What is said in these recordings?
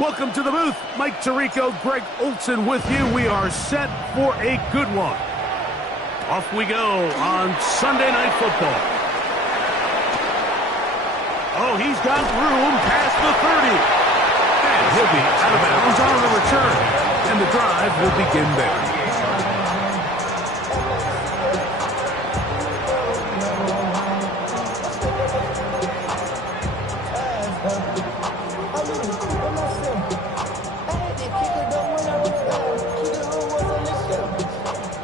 Welcome to the booth. Mike Tirico, Greg Olson with you. We are set for a good one. Off we go on Sunday Night Football. Oh, he's got room past the 30. And he'll be out of bounds on the return. And the drive will begin there.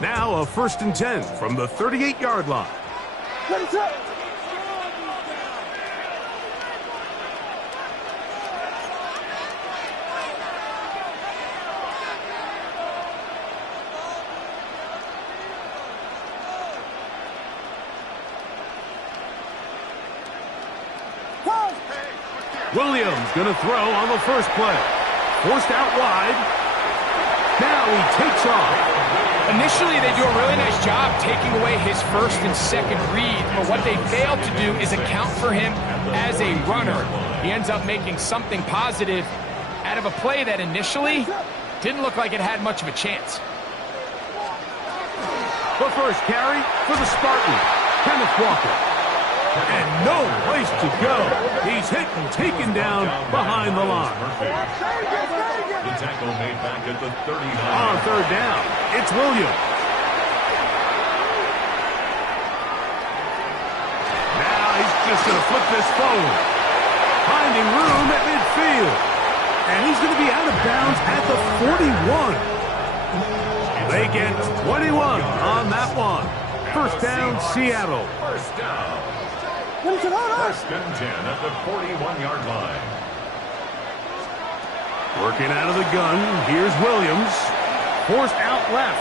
Now a 1st and 10 from the 38-yard line. Williams going to throw on the first play. Forced out wide. Now he takes off. Initially, they do a really nice job taking away his first and second read, but what they failed to do is account for him as a runner. He ends up making something positive out of a play that initially didn't look like it had much of a chance. The first carry for the Spartan, Kenneth Walker. And no place to go. He's hit and taken down behind the line. The tackle made back at the 39. On 3rd down, it's Williams. Now he's just going to flip this forward. Finding room at midfield. And he's going to be out of bounds at the 41. They get 21 on that one. 1st down, Seattle. 1st down. 1st and 10 at the 41-yard line. Working out of the gun, here's Williams. Forced out left.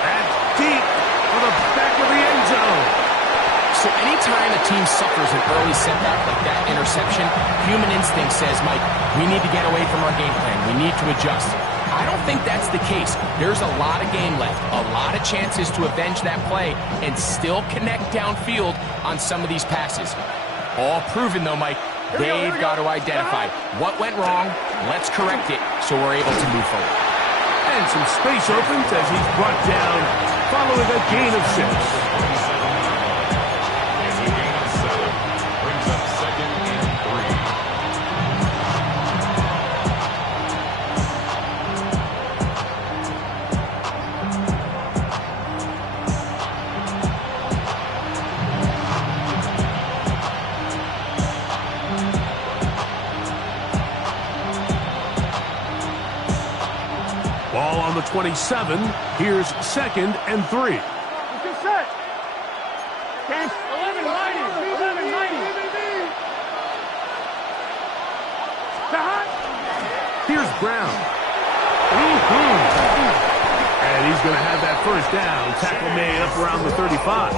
That's deep for the back of the end zone. So anytime a team suffers an early setback like that interception, human instinct says, Mike, we need to get away from our game plan. We need to adjust. I don't think that's the case. There's a lot of game left, a lot of chances to avenge that play and still connect downfield on some of these passes. All proven, though, Mike. They've got to identify what went wrong, let's correct it so we're able to move forward. And some space opens as he's brought down following a gain of 6. Brings up 2nd and 3. Ball on the 27. Here's 2nd and 3. Good set. 11-90. 11-90. Here's Brown. And he's going to have that 1st down. Tackle made up around the 35.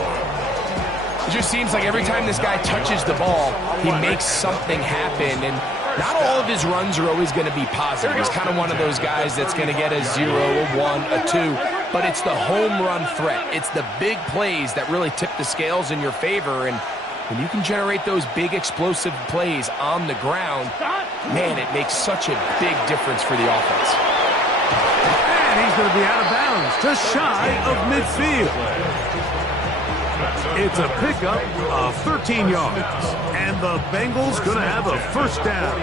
It just seems like every time this guy touches the ball, he makes something happen. And not all of his runs are always going to be positive. He's kind of one of those guys that's going to get a 0, a 1, a 2. But it's the home run threat. It's the big plays that really tip the scales in your favor. And when you can generate those big explosive plays on the ground, man, it makes such a big difference for the offense. And he's going to be out of bounds, just shy of midfield. It's a pickup of 13 yards. And the Bengals going to have a 1st down.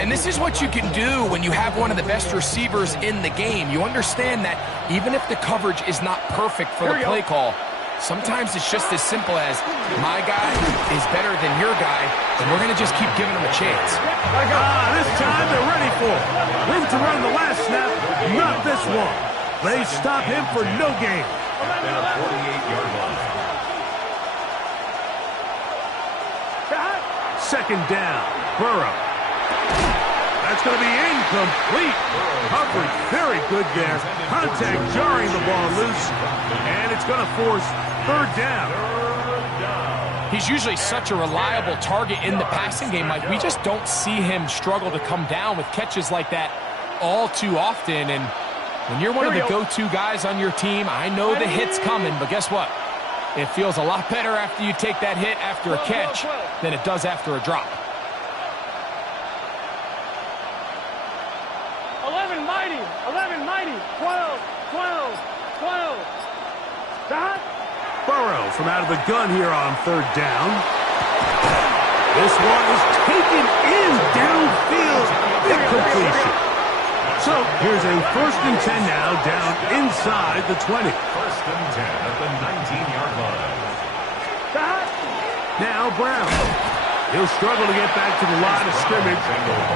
And this is what you can do when you have one of the best receivers in the game. You understand that even if the coverage is not perfect for the play call, sometimes it's just as simple as, my guy is better than your guy, and we're going to just keep giving him a chance. This time they're ready for it. Room to run the last snap, not this one. They stop him for no gain. At their 48-yard line. 2nd down, Burrow. That's going to be incomplete. Coverage very good there. Contact jarring the ball loose. And it's going to force 3rd down. He's usually such a reliable target in the passing game. Like, we just don't see him struggle to come down with catches like that all too often. And when you're one of the go-to guys on your team, I know the hit's coming, but guess what? It feels a lot better after you take that hit after a catch than it does after a drop. Burrow from out of the gun here on third down. This one is taken in downfield. Big completion. So here's a 1st and 10 now, down inside the 20. 1st and 10 at the 19-yard line. Now Brown. He'll struggle to get back to the line of scrimmage.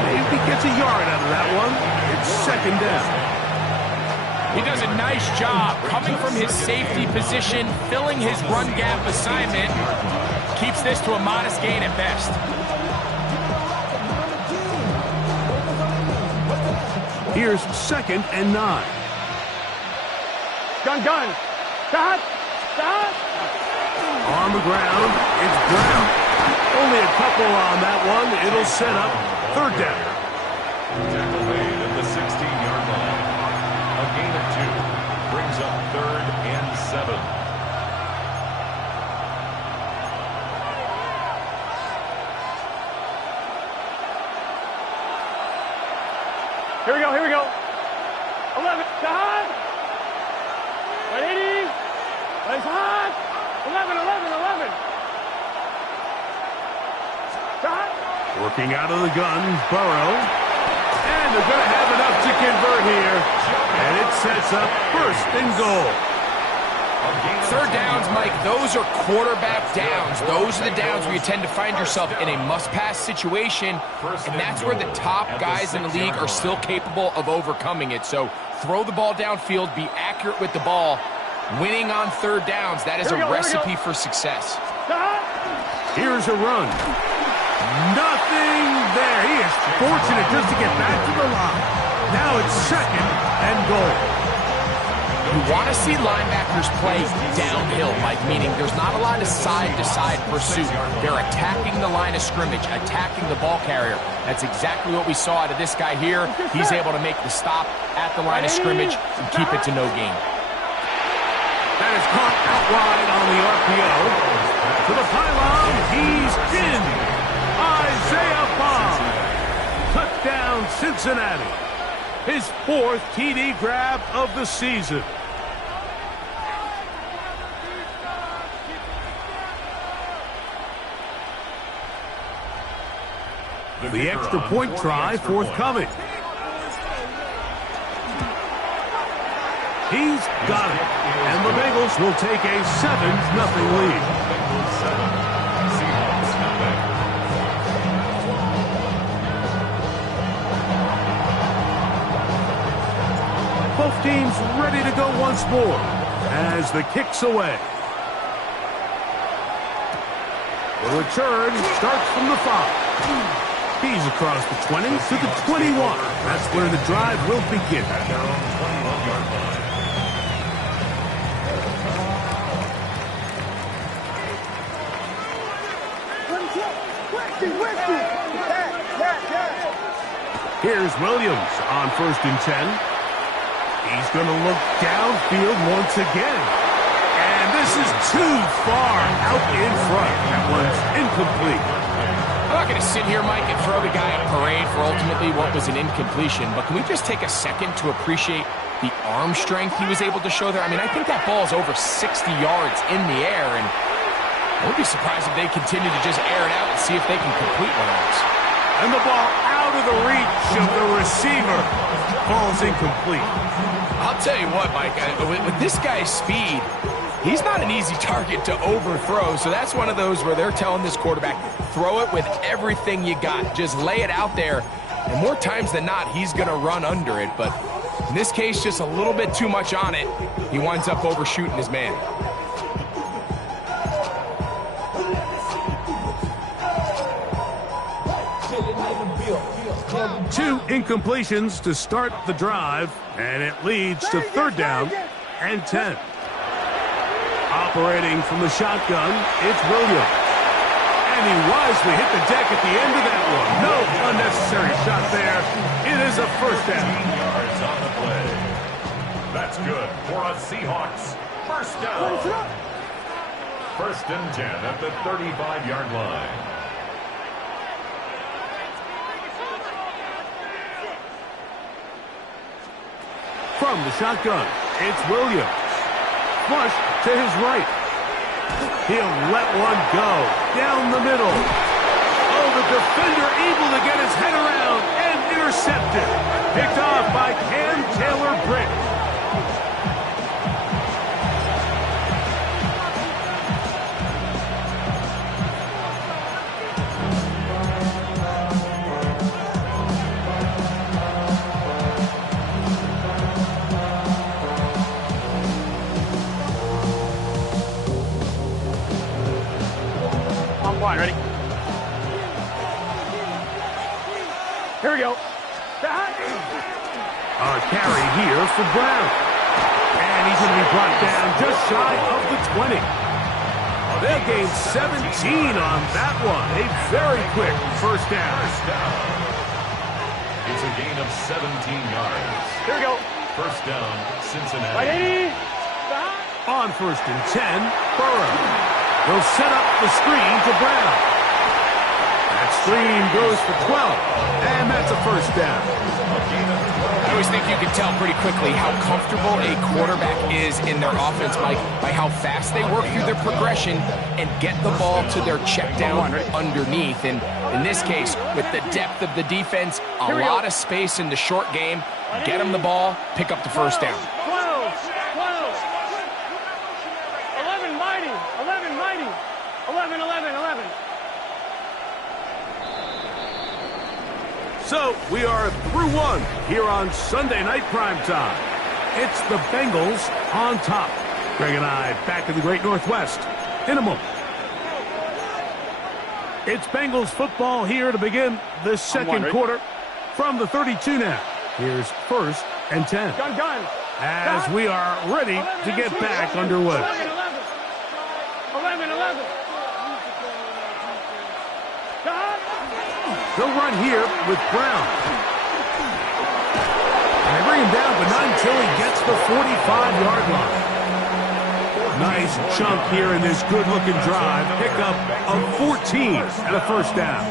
Maybe he gets a yard out of that one. It's 2nd down. He does a nice job coming from his safety position, filling his run gap assignment. Keeps this to a modest gain at best. Here's 2nd and 9. Gun. Stop. On the ground, it's Brown. Only a couple on that one. It'll set up 3rd down. Tackle made at the 16-yard line. A gain of 2 brings up 3rd and 7. Here we go. 11. Shot. 180. Nice hot. 11. Shot. Working out of the gun, Burrow. And they're going to have enough to convert here. And it sets up 1st and goal. 3rd downs, Mike, those are quarterback downs. Those are the downs where you tend to find yourself in a must-pass situation, and that's where the top guys in the league are still capable of overcoming it. So throw the ball downfield, be accurate with the ball. Winning on 3rd downs, that is a recipe for success. Here's a run. Nothing there. He is fortunate just to get back to the line. Now it's 2nd and goal. You want to see linebackers play downhill, Mike, meaning there's not a lot of side-to-side pursuit. They're attacking the line of scrimmage, attacking the ball carrier. That's exactly what we saw out of this guy here. He's able to make the stop at the line of scrimmage and keep it to no gain. That is caught out wide on the RPO. To the pylon, he's in. Isaiah Bond. Touchdown, Cincinnati. His 4th TD grab of the season. The extra point try forthcoming. He's got it. And the Bengals will take a 7-0 lead. Seahawks nothing. Both teams ready to go once more as the kick's away. The return starts from the 5. He's across the 20 to the 21. That's where the drive will begin. At their own 21-yard line. Here's Williams on 1st and 10. He's going to look downfield once again. And this is too far out in front. That one's incomplete. I'm not going to sit here, Mike, and throw the guy a parade for ultimately what was an incompletion, but can we just take a second to appreciate the arm strength he was able to show there? I mean, I think that ball is over 60 yards in the air, and I wouldn't be surprised if they continue to just air it out and see if they can complete one of those. And the ball out of the reach of the receiver. Ball's incomplete. I'll tell you what, Mike, with this guy's speed, he's not an easy target to overthrow, so that's one of those where they're telling this quarterback, throw it with everything you got. Just lay it out there, and more times than not, he's going to run under it. But in this case, just a little bit too much on it. He winds up overshooting his man. Two incompletions to start the drive, and it leads to 3rd down and 10. Operating from the shotgun, it's Williams. And he wisely hit the deck at the end of that one. No unnecessary shot there. It is a 1st down. 15 yards on the play. That's good for a Seahawks 1st down. 1st and 10 at the 35-yard line. From the shotgun, it's Williams. Flush to his right. He'll let one go down the middle. Oh, the defender able to get his head around and intercepted. Picked off by Cam Taylor-Britt. On one, ready? Here we go. A carry here for Brown. And he's going to be brought down just shy of the 20. They'll gain 17 on that one. A very quick first down. It's a gain of 17 yards. Here we go. First down, Cincinnati. Right 80. On first and 10, Burrow. He'll set up the screen to Brown. That screen goes for 12, and that's a first down. I always think you can tell pretty quickly how comfortable a quarterback is in their offense, Mike, by how fast they work through their progression and get the ball to their check down underneath. And in this case, with the depth of the defense, a lot of space in the short game, get them the ball, pick up the first down. 12. 11 mighty. 11 mighty. 11. So we are through one here on Sunday Night Primetime. It's the Bengals on top. Greg and I back in the Great Northwest in a moment. It's Bengals football here to begin the second quarter from the 32 now. Here's first and 10. Gun. As we are ready to get back underway. 11. They'll run here with Brown. And they bring him down, but not until he gets the 45-yard line. Nice chunk here in this good-looking drive. Pickup of 14 and a first down.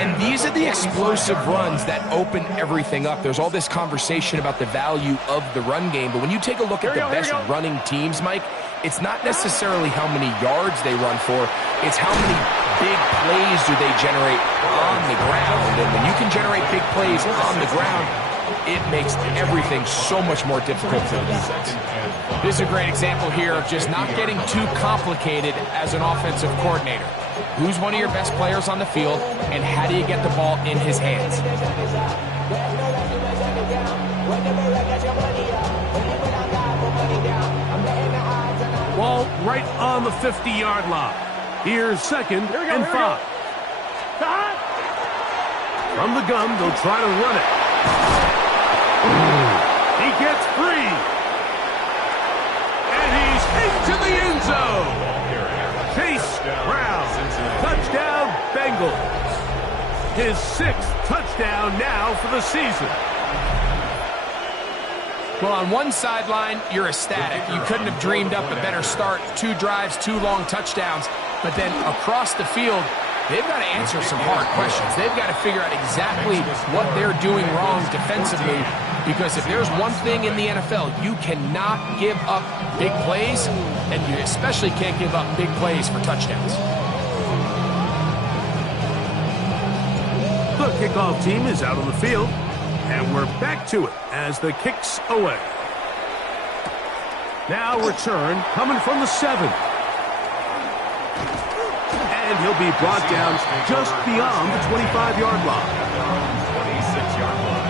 And these are the explosive runs that open everything up. There's all this conversation about the value of the run game, but when you take a look at the best running teams, Mike, it's not necessarily how many yards they run for, it's how many big plays do they generate on the ground. And when you can generate big plays on the ground, it makes everything so much more difficult for the defense. This is a great example here of just not getting too complicated as an offensive coordinator. Who's one of your best players on the field, and how do you get the ball in his hands? Ball right on the 50-yard line. Here's second and 5. From the gun, they'll try to run it. He gets free. And he's into the end zone. Chase Brown. Touchdown, Bengals. His 6th touchdown now for the season. Well, on one sideline, you're ecstatic. You couldn't have dreamed up a better start. 2 drives, 2 long touchdowns. But then across the field, they've got to answer some hard questions. They've got to figure out exactly what they're doing wrong defensively, because if there's one thing in the NFL, you cannot give up big plays, and you especially can't give up big plays for touchdowns. The kickoff team is out on the field, and we're back to it as the kick's away. Now return coming from the 7. And he'll be brought down just beyond the 25-yard line. 26-yard line.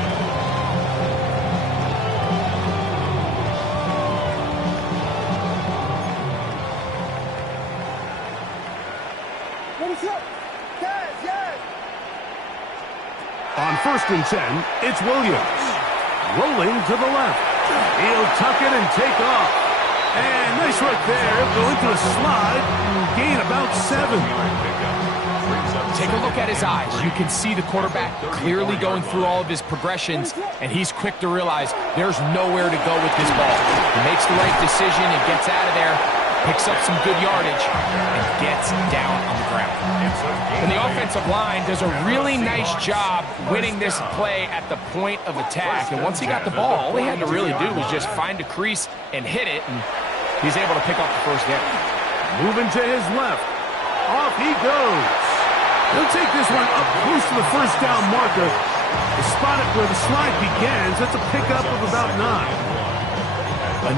On first and 10, it's Williams. Rolling to the left. He'll tuck it and take off. And nice right there. Go into a slide and gain about 7. Take a look at his eyes. You can see the quarterback clearly going through all of his progressions, and he's quick to realize there's nowhere to go with this ball. He makes the right decision and gets out of there, picks up some good yardage, and gets down on the ground. And the offensive line does a really nice job winning this play at the point of attack. And once he got the ball, all he had to really do was just find a crease and hit it, and he's able to pick up the first down. Moving to his left. Off he goes. He'll take this one up close to the first down marker. They spot it where the slide begins. That's a pickup of about 9.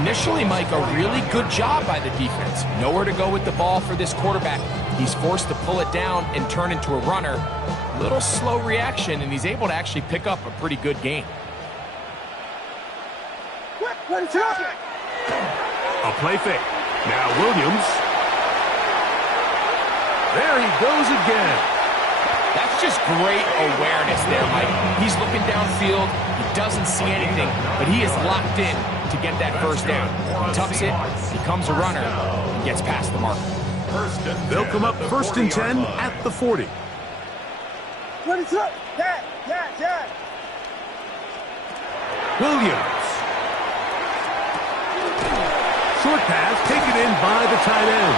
Initially, Mike, a really good job by the defense. Nowhere to go with the ball for this quarterback. He's forced to pull it down and turn into a runner. Little slow reaction, and he's able to actually pick up a pretty good gain. A play fake. Now Williams. There he goes again. That's just great awareness there, Mike. He's looking downfield. He doesn't see anything, but he is locked in to get that first down. He tucks it, becomes a runner, and gets past the mark. They'll come up 1st and 10 at the 40. Williams. Short pass taken in by the tight end.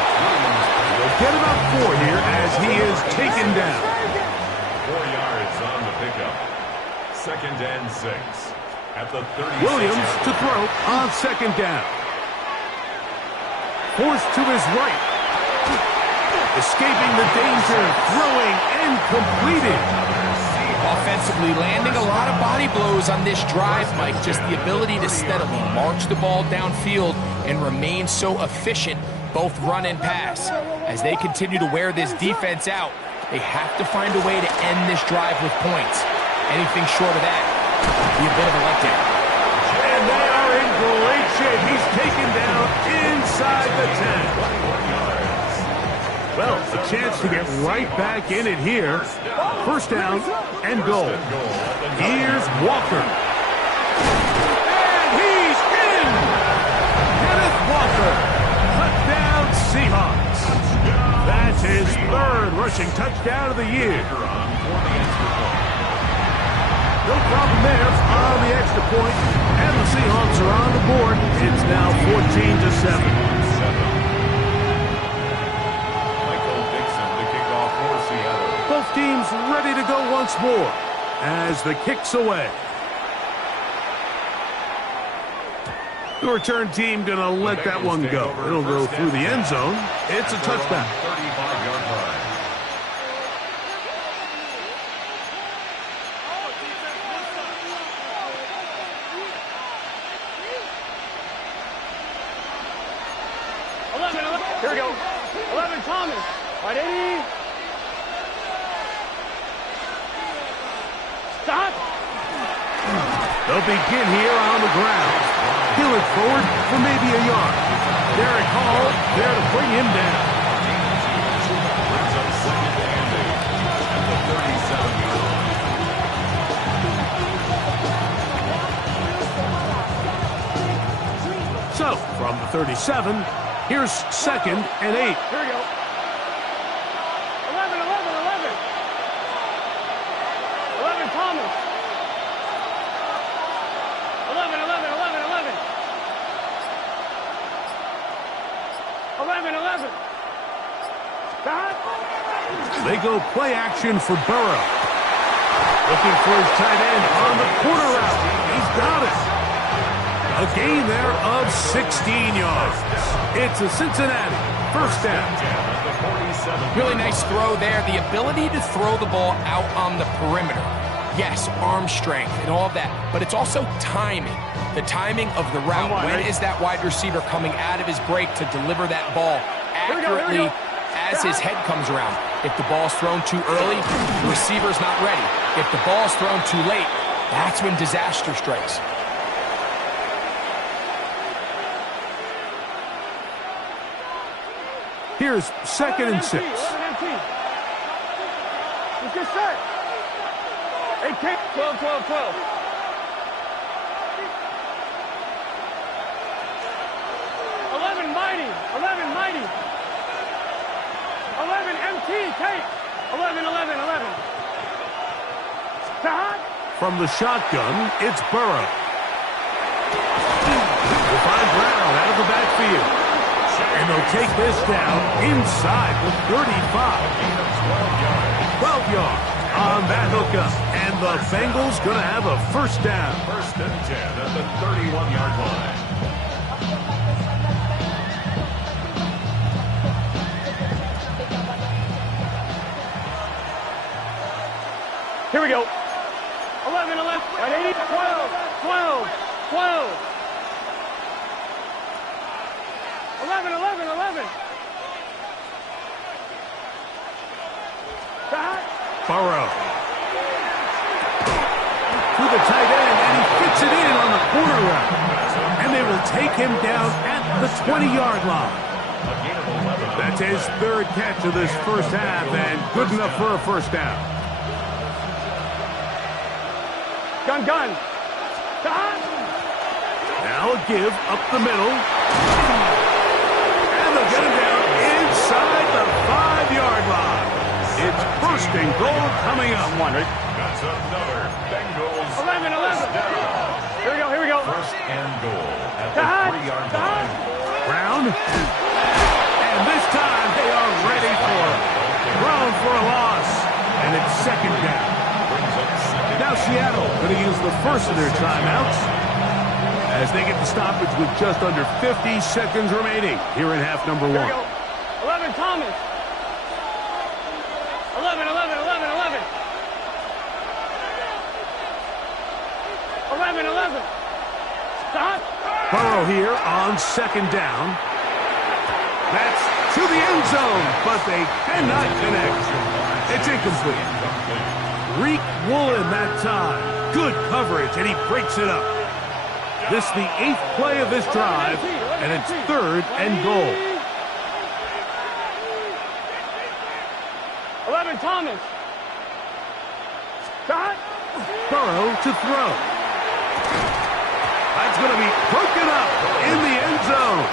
They'll get about 4 here as he is taken down. 4 yards on the pickup. 2nd and 6 at the 36. Williams to throw on 2nd down. Forced to his right. Escaping the danger, throwing and completing. Offensively, landing a lot of body blows on this drive, Mike. Just the ability to steadily march the ball downfield and remain so efficient, both run and pass. As they continue to wear this defense out, they have to find a way to end this drive with points. Anything short of that would be a bit of a letdown. And they are in great shape. He's taken down inside the 10. Well, a chance to get right back in it here. 1st down and goal. Here's Walker. And he's in! Kenneth Walker. Touchdown Seahawks. That's his 3rd rushing touchdown of the year. No problem there on the extra point. And the Seahawks are on the board. It's now 14-7. Both teams ready to go once more as the kick's away. The return team going to let that one go. It'll go through the end zone. It's a touchback. 35-yard line. Here we go. 11, Thomas. Right, 80. Stop. They'll begin here on the ground. He'll look forward for maybe a yard. Derek Hall there to bring him down. Brings up 2nd and 8 at the 37-yard line. So, from the 37, here's 2nd and 8. Here we go. 11, 11, 11. 11, Thomas. 11, 11, 11, 11. 11, 11. Stop. They go play action for Burrow. Looking for his tight end on the corner route. He's got it. A gain there of 16 yards. It's a Cincinnati 1st down. Really nice throw there. The ability to throw the ball out on the perimeter. Yes, arm strength and all of that, but it's also timing. The timing of the route. When is that wide receiver coming out of his break to deliver that ball accurately as his head comes around? If the ball's thrown too early, the receiver's not ready. If the ball's thrown too late, that's when disaster strikes. Here's 2nd and 6. 11, Let's get set. 18, 12, 12, 12. 11, mighty. 11, mighty. 11, MT, take. 11, 11, 11. Stop. From the shotgun, it's Burrow. We'll find Brown out of the backfield. And they'll take this down inside the 35. 12 yards on that hookup. And the Bengals going to have a 1st down. 1st and 10 at the 31-yard line. Here we go. 11, 11, 12, 12, 12. 11, 11, 11. Burrow. To the tight end, and he fits it in on the corner route. And they will take him down at the 20-yard line. That's his third catch of this first half, and good enough for a first down. Gun, gun. Now a give up the middle. And they'll get him down inside the 5-yard line. It's first and goal coming up. That's another Bengals 11, 11. Here we go, here we go. First and goal at the 3-yard line. Brown. And this time they are ready for it. Thrown for a loss. And it's second down. Now Seattle going to use the first of their timeouts as they get the stoppage with just under 50 seconds remaining here in half number 1. 11, Thomas. 11, 11, 11, 11. 11, 11. Stop. Burrow here on second down. That's to the end zone, but they cannot connect. It's incomplete. Reek Woolen that time. Good coverage, and he breaks it up. This is the 8th play of this drive, and it's third and goal. 11, Thomas. Stop. Burrow to throw. That's going to be broken up in the end zone.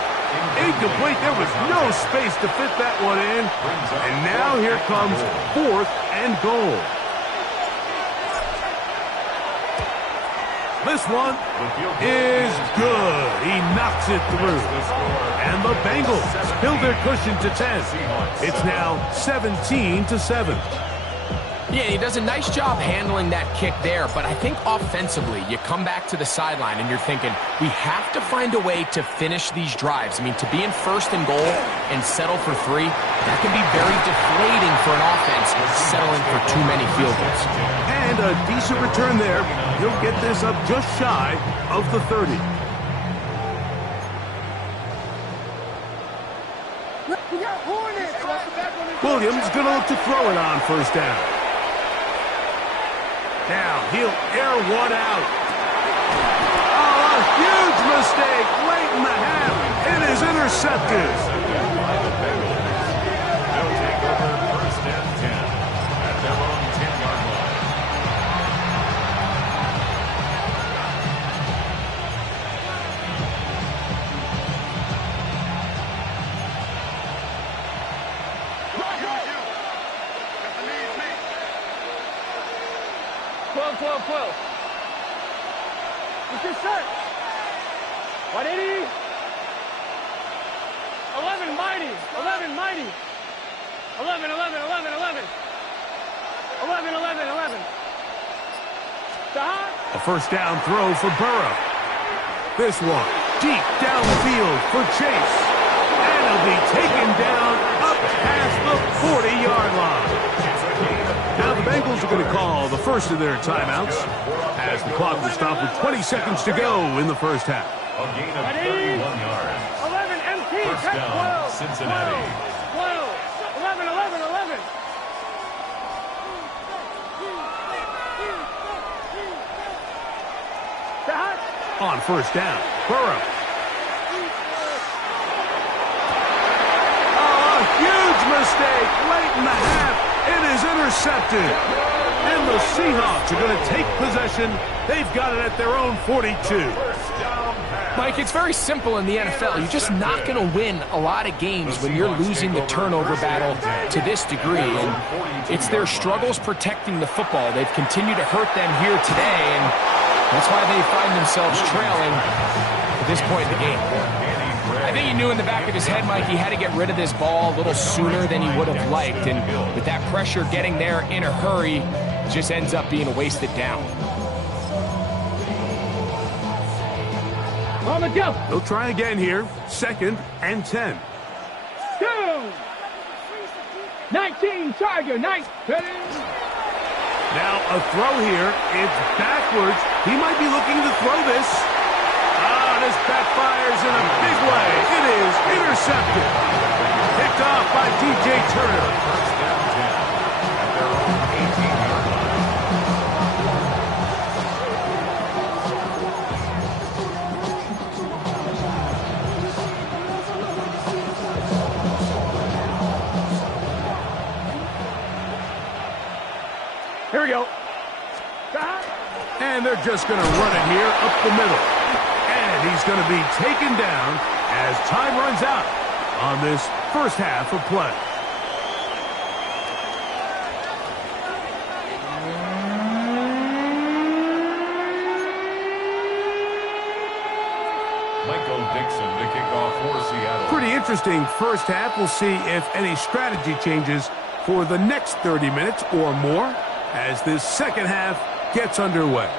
Incomplete. There was no space to fit that one in. And now here comes fourth and goal. This one is good. He knocks it through. And the Bengals build their cushion to 10. It's now 17-7. Yeah, he does a nice job handling that kick there, but I think offensively, you come back to the sideline and you're thinking, we have to find a way to finish these drives. I mean, to be in first and goal and settle for 3, that can be very deflating for an offense settling for too many field goals. And a decent return there. He'll get this up just shy of the 30. Williams going to look to throw it on first down. Now he'll air one out. Oh, a huge mistake late in the half. It is intercepted. They'll take over first and 10 at their own 10-yard line. What's your set? 180. 11, mighty. 11, mighty. 11, 11, 11, 11. 11, 11, 11. Stop. A first down throw for Burrow. This one deep downfield for Chase. And he'll be taken down up past the 40-yard line. Now the Bengals are going to call the first of their timeouts as the clock will stop with 20 seconds to go in the first half. A gain of 31 yards. 11, MT. First down, 12, Cincinnati. 12, 11, 11, 11. Stop. On first down, Burrow. Oh, a huge mistake late in the half. It is intercepted. And the Seahawks are going to take possession. They've got it at their own 42. Mike, it's very simple in the NFL. You're just not going to win a lot of games when you're losing the turnover battle to this degree. And it's their struggles protecting the football. They've continued to hurt them here today, and that's why they find themselves trailing at this point in the game. I think he knew in the back of his head, Mike, he had to get rid of this ball a little sooner than he would have liked. And with that pressure getting there in a hurry, it just ends up being a wasted down. They'll try again here. Second and 10. 19, Tiger, 19. Now a throw here. It's backwards. He might be looking to throw this. This backfires in a big way. It is intercepted. Picked off by DJ Turner. First down 10 at their own 18-yard line. Here we go. And they're just going to run it here up the middle. And he's going to be taken down as time runs out on this first half of play. Michael Dixon to kick off for Seattle. Pretty interesting first half. We'll see if any strategy changes for the next 30 minutes or more as this second half gets underway.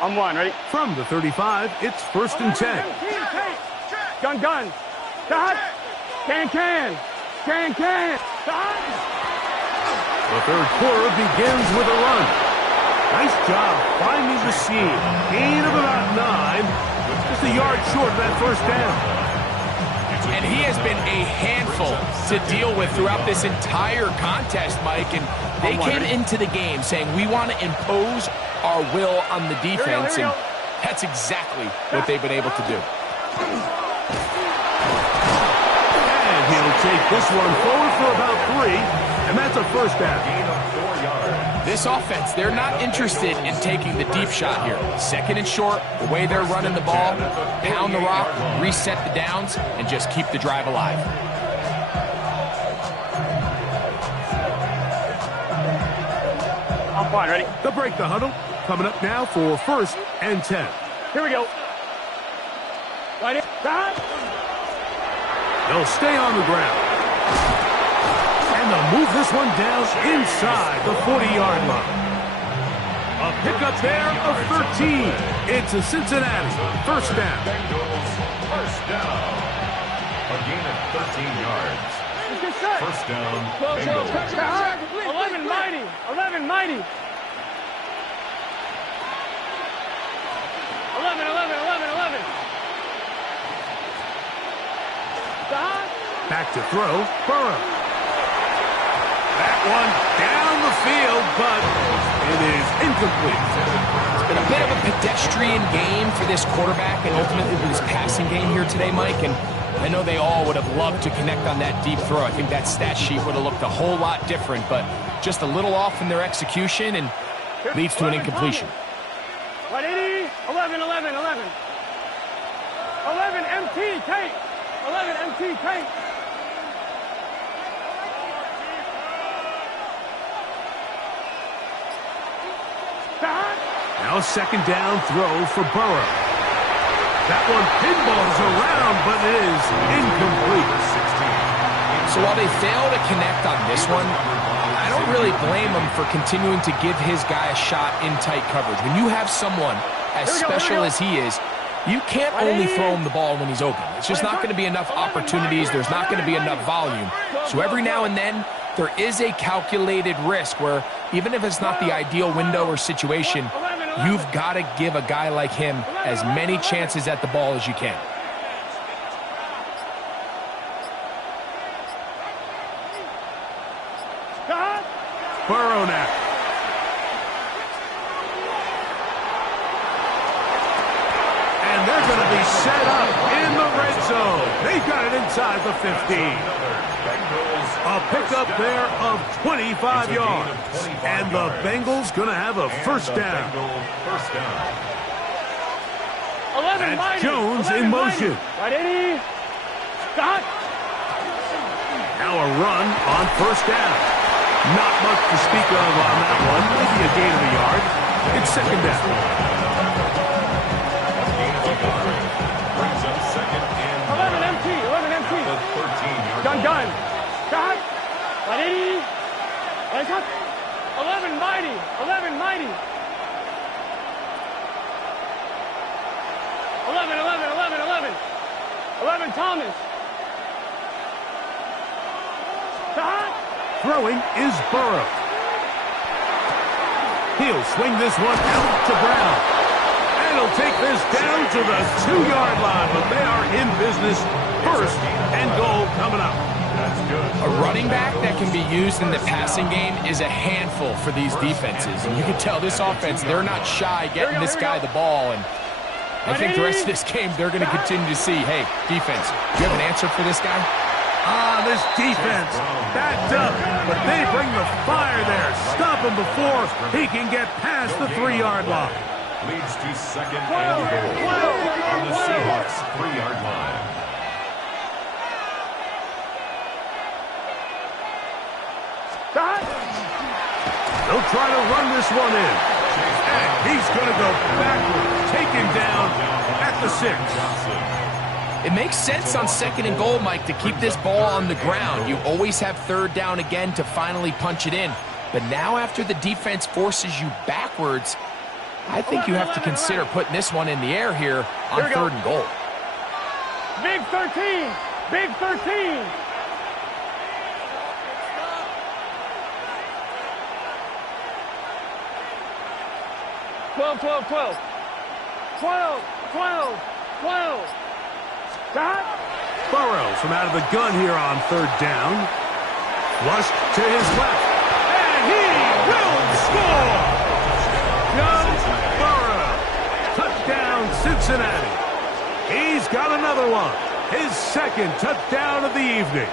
I'm one, ready? From the 35, it's 1st and 10. Gun. Dot. Can. Dot. The third quarter begins with a run. Nice job finding the seam. Gain of about 9. Just a yard short of that first down. And he has been a handful to deal with throughout this entire contest, Mike. And they came into the game saying, we want to impose our will on the defense. And that's exactly what they've been able to do. And he'll take this one forward for about 3. And that's a first down. Gain of 4 yards. This offense, they're not interested in taking the deep shot here. 2nd and short, the way they're running the ball, pound the rock, reset the downs, and just keep the drive alive. I'm fine, ready? They'll break the huddle. Coming up now for 1st and 10. Here we go. Right in. Dot. They'll stay on the ground. And they'll move this one down inside the 40-yard line. A pickup there of 13. It's a Cincinnati first down. Bengals first down. A gain of 13 yards. First down, Bengals. 11 mighty. 11. Dot. Back to throw, Burrow. That one down the field, but it is incomplete. It's been a bit of a pedestrian game for this quarterback and ultimately for this passing game here today, Mike. And I know they all would have loved to connect on that deep throw. I think that stat sheet would have looked a whole lot different, but just a little off in their execution and leads to an incompletion. 180. 11. 11 MT Kate. 11 MT Kate. Now 2nd down throw for Burrow. That one pinballs around, but it is incomplete. So while they fail to connect on this one, I don't really blame him for continuing to give his guy a shot in tight coverage. When you have someone as special as he is, you can't only throw him the ball when he's open. It's just not going to be enough opportunities. There's not going to be enough volume. So every now and then, there is a calculated risk where even if it's not the ideal window or situation, you've got to give a guy like him as many chances at the ball as you can. Burrow now. And they're going to be set up in the red zone. They've got it inside the 15. A pickup there of 25 yards. And the Bengals going to have a first down. That's Jones in motion. Now a run on first down. Not much to speak of on that one. Maybe a gain of a yard. It's 2nd down. gun. Stop. 180. Let's up. 11 mighty. 11 mighty. 11, 11, 11, 11. 11 Thomas. Stop. Throwing is Burrow. He'll swing this one out to Brown. And he'll take this down to the 2-yard line, but they are in business. First and goal coming up. That's good. A running back that can be used in the passing game is a handful for these defenses. And you can tell this offense, they're not shy getting this guy the ball. And I think the rest of this game, they're going to continue to see, hey, defense, do you have an answer for this guy? This defense backed up, but they bring the fire there. Stop him before he can get past the 3-yard line. Leads to second and goal on the Seahawks 3-yard line. They'll try to run this one in. And he's going to go backward, taken down at the 6. It makes sense on second and goal, Mike, to keep this ball on the ground. You always have third down again to finally punch it in. But now after the defense forces you backwards, I think you have to consider putting this one in the air here on third and goal. Big 13. Big 13. Twelve, 12, 12. 12, 12, 12. Stop. Burrow from out of the gun here on third down. Flushed to his left. And he will score! Joe Burrow. Touchdown, Cincinnati. He's got another one. His second touchdown of the evening.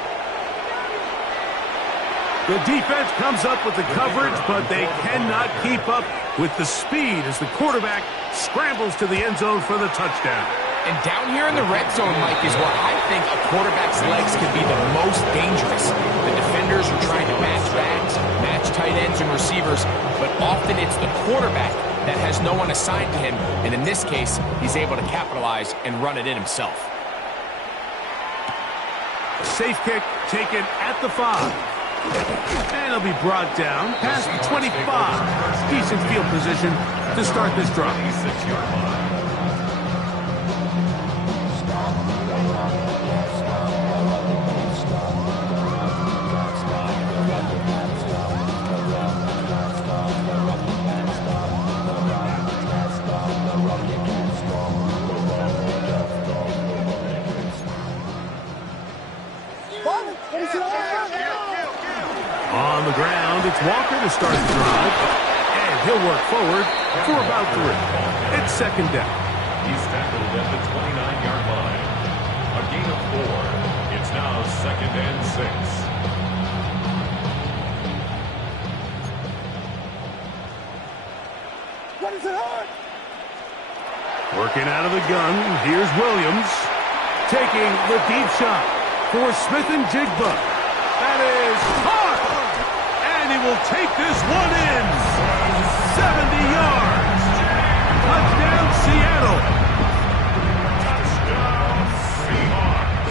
The defense comes up with the coverage, but they cannot keep up with the speed as the quarterback scrambles to the end zone for the touchdown. And down here in the red zone, Mike, is where I think a quarterback's legs can be the most dangerous. The defenders are trying to match backs, match tight ends and receivers, but often it's the quarterback that has no one assigned to him, and in this case, he's able to capitalize and run it in himself. Safe kick taken at the 5. And he'll be brought down past the 25. Decent field position to start this drive. 26-yard line. On the ground, it's Walker to start the drive. And he'll work forward for about 3. It's second down. He's tackled at the 29-yard line. A gain of 4. It's now second and 6. What is it hard? Working out of the gun, here's Williams. Taking the deep shot for Smith and Jigba. That is caught! And he will take this one in. 70 yards. Touchdown, Seattle.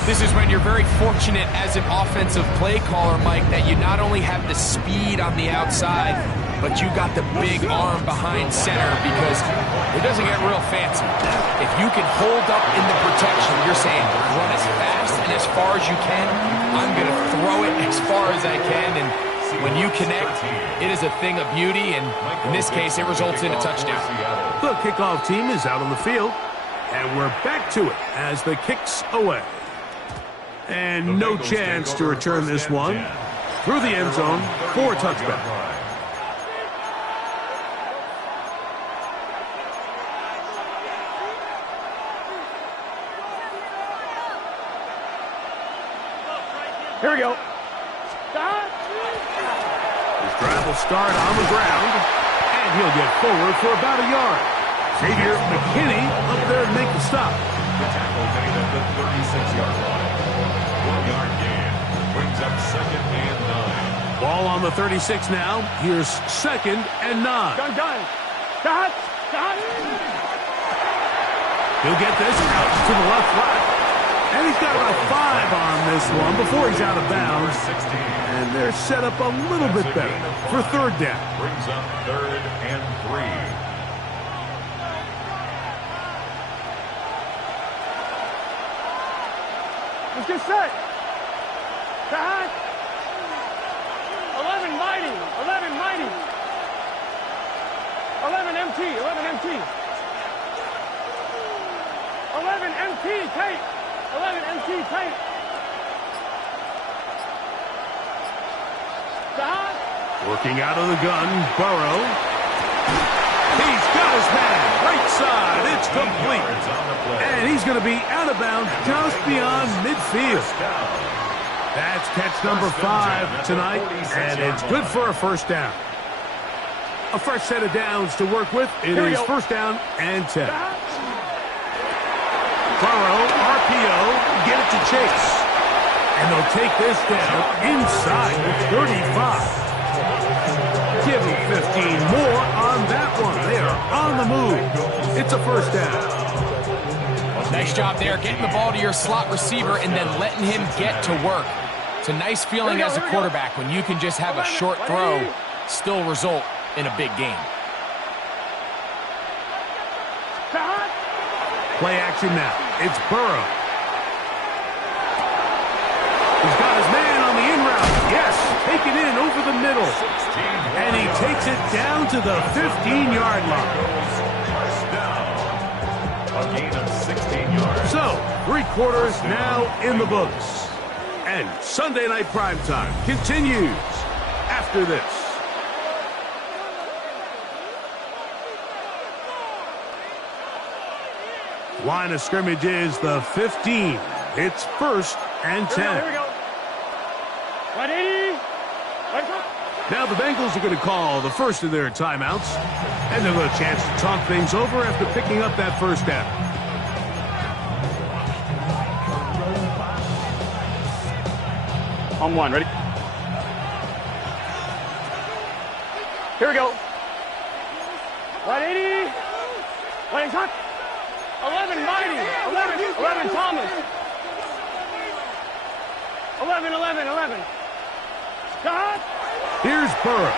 This is when you're very fortunate as an offensive play caller, Mike, that you not only have the speed on the outside, but you got the big arm behind center, because it doesn't get real fancy. If you can hold up in the protection, you're saying run as fast and as far as you can. I'm going to throw it as far as I can, and when you connect, it is a thing of beauty, and in this case, it results in a touchdown. The kickoff team is out on the field, and we're back to it as the kick's away. And no chance to return this one through the end zone for a touchback. Here we go. His drive will start on the ground, and he'll get forward for about a yard. Xavier McKinney up there to make the stop. The tackle made at the 36-yard line. 1-yard gain brings up second and 9. Ball on the 36 now. Here's second and 9. Gun. Stop. He'll get this out to the left flat. And he's got about 5 on this one before he's out of bounds. And they're set up a little bit better for third down. Brings up 3rd and 3. Let's get set. Back. 11 mighty. 11 mighty. 11 MT. 11 MT. 11 MT tight. 11 MT tight. Back. Working out of the gun, Burrow. He's got his man. Right side. It's complete. And he's going to be out of bounds just beyond midfield. That's catch number 5 tonight, and it's good for a first down. A fresh set of downs to work with. It is first down and 10. Burrow, RPO, get it to Chase. And they'll take this down inside the 35. Give him 15 more on that one. They are on the move. It's a first down. Nice job there, getting the ball to your slot receiver and then letting him get to work. It's a nice feeling as a quarterback when you can just have a short throw, still result in a big game. Play action now. It's Burrow. He's got his man on the in route. Yes, take it in over the middle. And he takes it down to the 15-yard line. A gain of 16 yards. So, 3 quarters now in the books. And Sunday Night Primetime continues after this. Line of scrimmage is the 15. It's first and 10. Here we go. 180. Now the Bengals are going to call the first of their timeouts. And they'll have a chance to talk things over after picking up that first down. On 1, ready? Here we go. 180. 180 top. 11 mighty. 11 Thomas. 11. Stop. Here's Burrow.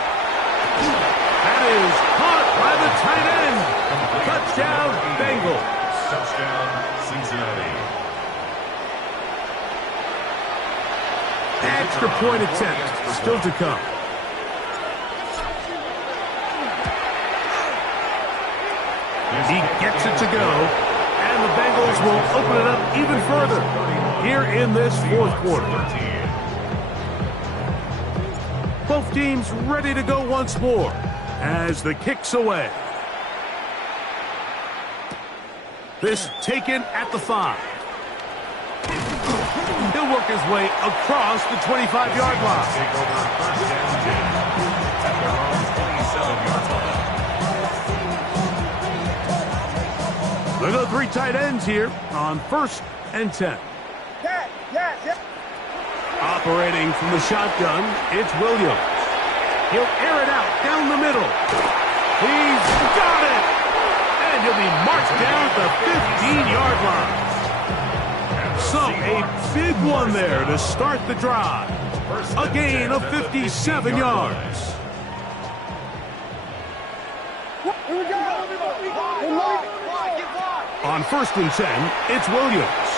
That is caught by the tight end. Touchdown, Bengals. Touchdown, Cincinnati. Extra point attempt still to come. He gets it to go, and the Bengals will open it up even further here in this fourth quarter. Both teams ready to go once more as the kick's away. This taken at the 5. He'll work his way across the 25-yard line. Take over first and 10 at their own 27-yard line. Look at the 3 tight ends here on first and 10. Yeah. Operating from the shotgun, it's Williams. He'll air it out down the middle. He's got it! And he'll be marched down at the 15-yard line. So, a big one there to start the drive. A gain of 57 yards. On first and 10, it's Williams.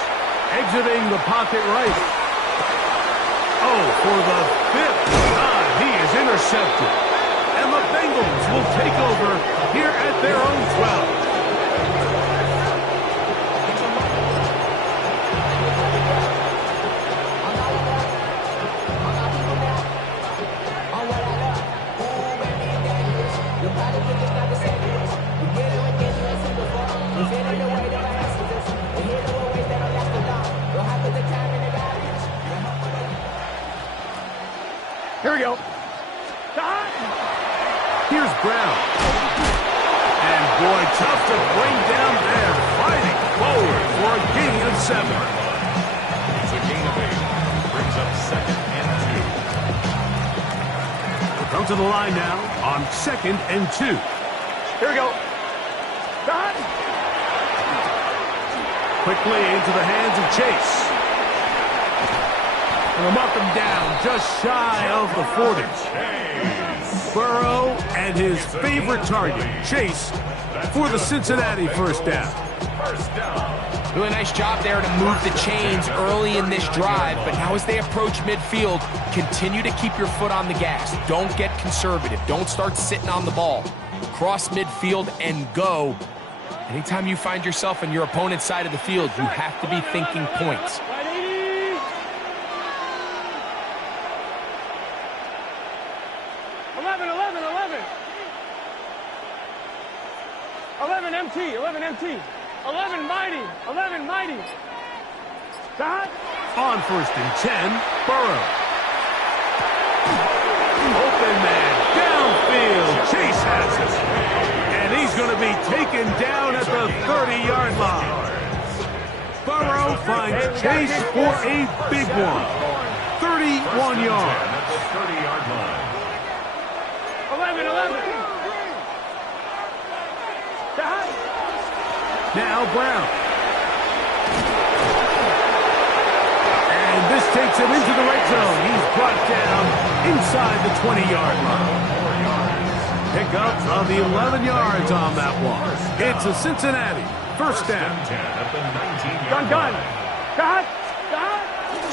Exiting the pocket right. Oh, for the 5th time, he is intercepted. And the Bengals will take over here at their own 12. Here we go. Here's Brown. And boy, tough to bring down there. Fighting forward for a gain of 7. It's a gain of 8. Brings up second and 2. We'll come to the line now on second and 2. Here we go. quickly into the hands of Chase. And they'll mark him down just shy of the 40. Burrow and his favorite target, Chase, for the Cincinnati first down. Really nice job there to move the chains early in this drive, but now as they approach midfield, continue to keep your foot on the gas. Don't get conservative. Don't start sitting on the ball. Cross midfield and go. Anytime you find yourself on your opponent's side of the field, you have to be thinking points. 11 MT, 11 MT. 11 mighty, 11 mighty. Dot. On first and 10, Burrow. Open man, downfield, Chase has it. And he's going to be taken down at the 30-yard line. Burrow finds Chase for a big one. 31 yards. 30-yard line. 11. Now Brown. And this takes him into the red zone. He's brought down inside the 20-yard line. Pick up of the 11 yards on that one. It's a Cincinnati first down. Gun.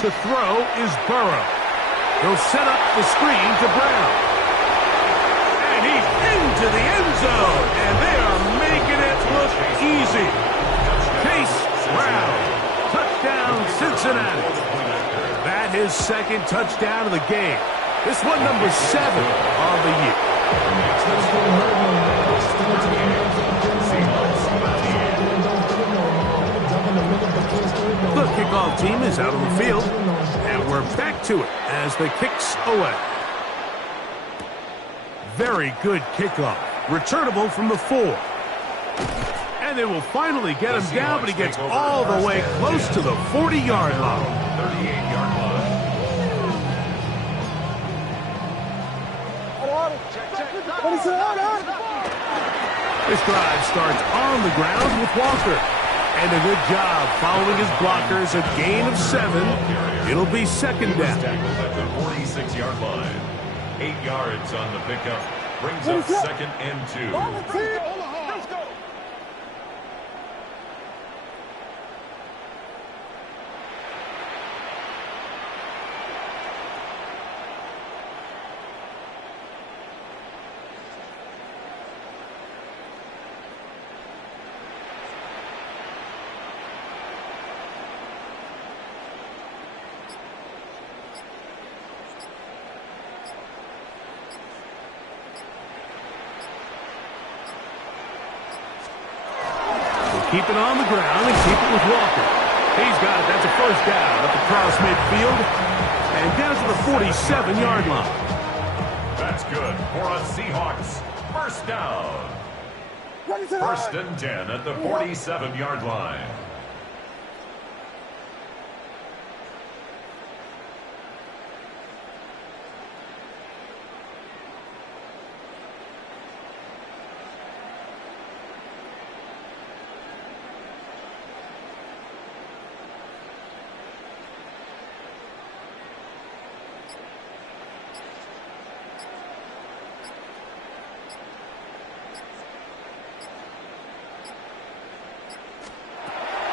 To throw is Burrow. He'll set up the screen to Brown. And he's into the end zone. And they are making it look easy. Chase Brown. Touchdown, Cincinnati. That his second touchdown of the game. This one number 7 of the year. The kickoff team is out on the field, and we're back to it as the kicks away. Very good kickoff. Returnable from the 4. And they will finally get him down, but he gets all the way close to the 40-yard line. 38-yard line. This drive starts on the ground with Walker. And a good job following his blockers, a gain of 7. It'll be second down. Tackled at the 46-yard line. 8 yards on the pickup. Brings up second and 2. Keep it on the ground and keep it with Walker. He's got it. That's a first down up across midfield and down to the 47-yard line. That's good for a Seahawks first down. First and 10 at the 47-yard line.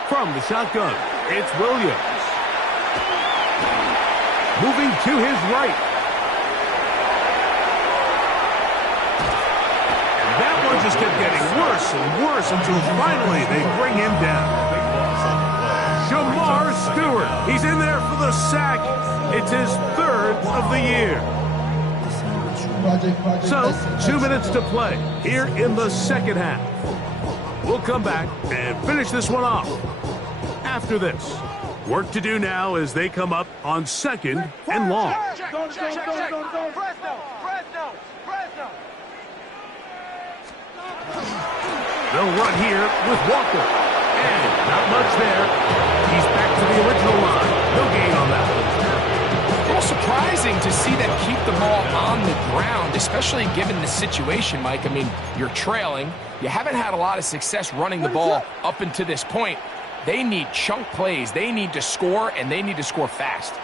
From the shotgun, it's Williams. Moving to his right. And that one just kept getting worse and worse until finally they bring him down. Jamar Stewart. He's in there for the sack. It's his 3rd of the year. So, 2 minutes to play here in the second half. We'll come back and finish this one off after this. Work to do now as they come up on 2nd and long. They'll run here with Walker. And not much there. He's back to the original line. No gain on that one. A little surprising to see them keep the ball on the ground, especially given the situation, Mike. I mean, you're trailing. You haven't had a lot of success running the ball up until this point. They need chunk plays. They need to score, and they need to score fast.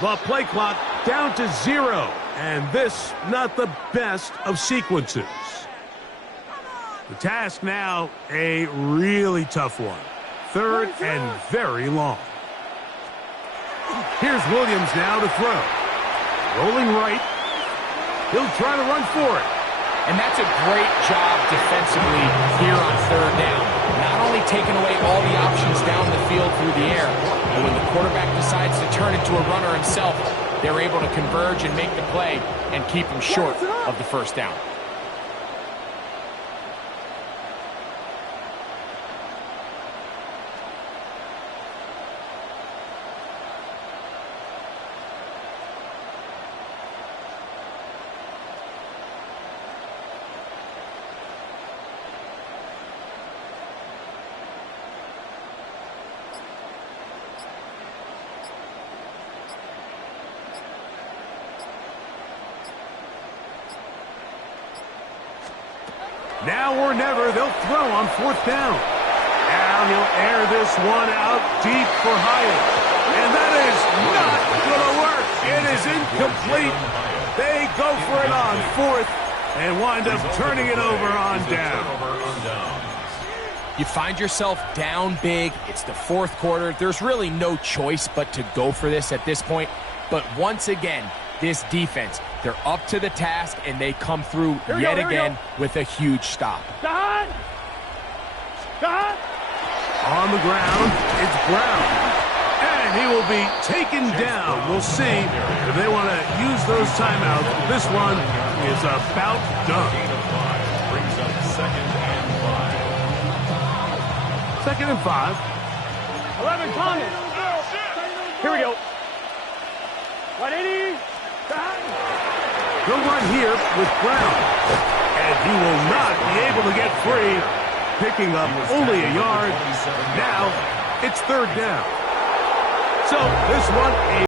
The play clock down to 0, and this not the best of sequences. The task now a really tough one. 3rd and very long. Here's Williams now to throw. Rolling right. He'll try to run for it. And that's a great job defensively here on 3rd down. Not only taking away all the options down the field through the air, but when the quarterback decides to turn into a runner himself, they're able to converge and make the play and keep him short of the 1st down. Now or never, they'll throw on 4th down. Now he'll air this one out deep for Hyatt. And that is not going to work. It is incomplete. They go for it on 4th and wind up turning it over on down. You find yourself down big. It's the 4th quarter. There's really no choice but to go for this at this point. But once again, this defense, they're up to the task, and they come through yet again with a huge stop. On the ground, it's Brown. And he will be taken down. We'll see if they want to use those timeouts. This one is about done. Brings up 2nd and 5. 2nd and 5. 11, Thomas. Here we go. 180. He'll run here with Brown. And he will not be able to get free. Picking up only a yard. Now it's 3rd down. So this one,